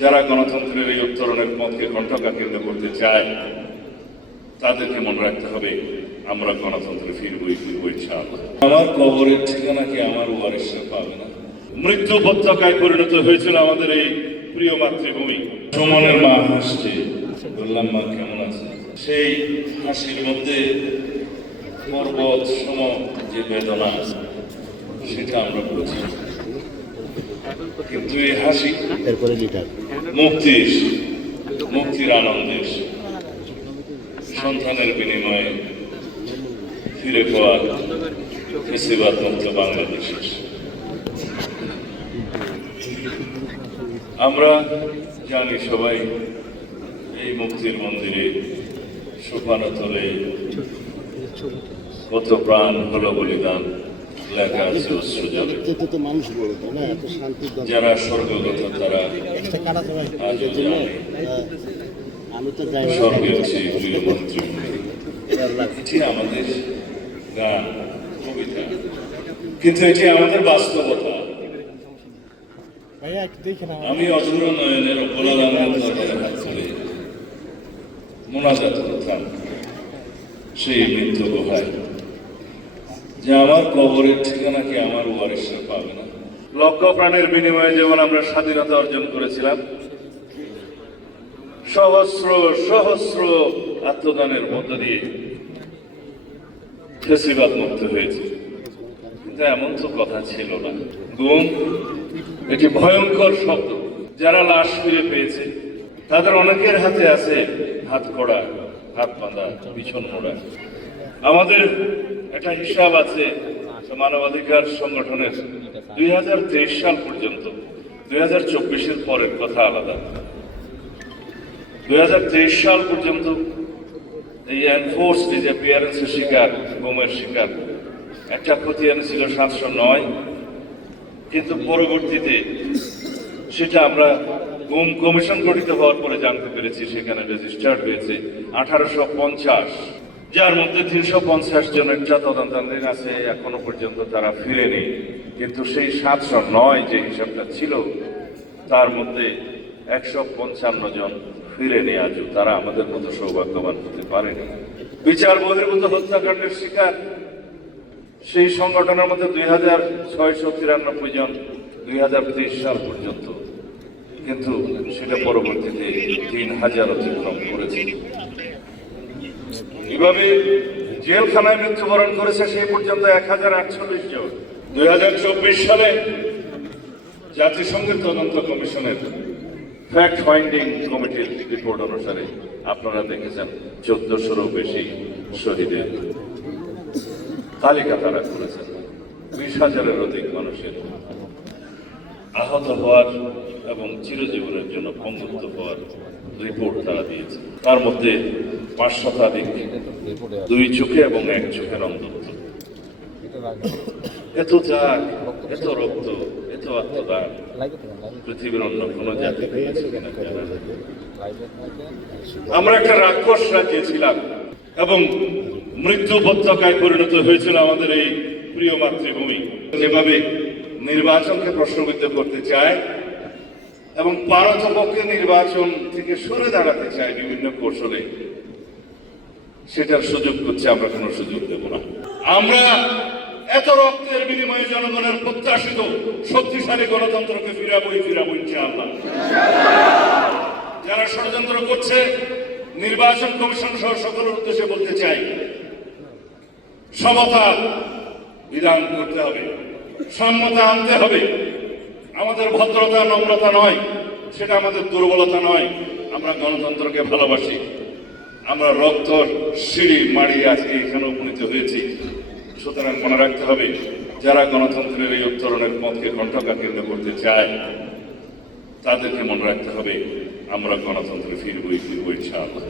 যারা গণতন্ত্রের এই উত্তরণের পথকে কণ্ঠকাকীর্ণ করতে চায় তাদেরকে মনে রাখতে হবে আমরা গণতন্ত্রে ফিরবই ইনশাআল্লাহ। আমার কবরের ঠিকানা কি আমার ওয়ারিসরা পাবে না? মৃত্যু উপত্যকায় পরিণত হয়েছিল আমাদের এই প্রিয় মাতৃভূমি। সুমনের মা হাসছে, বললাম মা কেমন আছে? সেই হাসির মধ্যে পর্বত সম যে বেদনা সেটা আমরা বুঝি, কিন্তু এই হাসি মুক্তির আনন্দের সন্তানের বিনিময়ে ফিরে পাওয়া ফেসিবাদ মুক্ত বাংলাদেশের। আমরা জানি সবাই এই মুক্তির মন্দিরে সোপানতলে কত প্রাণ হলো বলিদান লেখা আছে অশ্রু জলে। যারা স্বর্গগত তারা আজও জানে স্বর্গের চেয়ে প্রিয় মাতৃভূমি। এটি আমাদের গান কবিতা, কিন্তু এটি আমাদের বাস্তবতা। আমি অধুর নয়নের বলরামের দরবারে হাত ধরে মোনাজাত করতাম সেই মৃত্যু গুহায় যে আমার কবরের ঠিকানা কি আমার ওয়ারিসরা পাবে না? লক্ষ প্রাণের বিনিময়ে যেমন আমরা স্বাধীনতা অর্জন করেছিলাম, সহস্র সহস্র আত্মদানের মধ্য দিয়ে ফেসিবাদ মুক্ত হয়েছে, কিন্তু এমন তো কথা ছিল না। গুম এটি ভয়ঙ্কর শব্দ। যারা লাশ ফিরে পেয়েছে তাদের অনেকের হাতে আছে হাত কড়া, হাত বাঁধা, পিছন মোড়া। আমাদের একটা হিসাব আছে মানবাধিকার সংগঠনের 2023 সাল পর্যন্ত, 2024-এর পরের কথা আলাদা। 2023 সাল পর্যন্ত এই এনফোর্স ডিসঅ্যাপিয়ারেন্সের শিকার, গুমের শিকার একটা খতিয়ান ছিল 709, কিন্তু পরবর্তীতে সেটা আমরা গুম কমিশন গঠিত হওয়ার পরে জানতে পেরেছি সেখানে রেজিস্টার্ড হয়েছে 1850, যার মধ্যে 350 জনের তদন্তাধীন আছে, এখনো পর্যন্ত তারা ফিরেনি। কিন্তু সেই 709 যে হিসাবটা ছিল তার মধ্যে 155 জন ফিরেনি আজও। তারা আমাদের মতো সৌভাগ্যবান হতে পারেনি। বিচার বহির্ভূত হত্যাকাণ্ডের শিকার সেই সংগঠনের মধ্যে 2693 জন 2023 সাল পর্যন্ত, কিন্তু সেটা পরবর্তীতে 3000 অতিক্রম করেছে। এভাবে জেলখানায় মৃত্যুবরণ করেছে সেই পর্যন্ত 1048 জন। 2024 সালে জাতিসংঘের তদন্ত কমিশনের ফ্যাক্ট ফাইন্ডিং কমিটির রিপোর্ট অনুসারে আপনারা দেখেছেন 1400-রও বেশি শহীদের তালিকা তারা করেছেন। 20,000-এর অধিক মানুষের আহত হওয়ার এবং চিরজীবনের জন্য পঙ্গুত্ব হওয়ার রিপোর্ট তারা দিয়েছে। তার মধ্যে 5 শতাধিক 2 চোখে এবং 1 চোখের অন্ধত্ব। এত ত্যাগ, এত রক্ত, এত আত্মদান পৃথিবীর অন্য কোন জাতি পেয়েছে কিনা? আমরা একটা রাক্ষস রাজ্যে ছিলাম এবং মৃত্যু উপত্যকায় পরিণত হয়েছিল আমাদের এই প্রিয় মাতৃভূমি। যেভাবে নির্বাচনকে প্রশ্নবিদ্ধ করতে চায় এবং পারতপক্ষে নির্বাচন থেকে সরে দাঁড়াতে চায় বিভিন্ন কৌশলে, সেটার সুযোগ করছে আমরা কোনো সুযোগ দেব না। আমরা এত রক্তের বিনিময়ে জনগণের প্রত্যাশিত শক্তিশালী গণতন্ত্রকে ফিরাবো ইনশাআল্লাহ। যারা ষড়যন্ত্র করছে নির্বাচন কমিশন সহ সকলের উদ্দেশ্যে বলতে চাই, সমতা বিধান করতে হবে, সম্মতা আনতে হবে। আমাদের ভদ্রতা নম্রতা নয়, সেটা আমাদের দুর্বলতা নয়। আমরা গণতন্ত্রকে ভালোবাসি। আমরা রক্ত সিঁড়ি মাড়িয়ে আজকে এখানে উপনীত হয়েছি। সুতরাং মনে রাখতে হবে যারা গণতন্ত্রের এই উত্তরণের পথকে কণ্ঠকাকীর্ণ করতে চায় তাদেরকে মনে রাখতে হবে আমরা গণতন্ত্রে ফিরবই ইনশাআল্লাহ।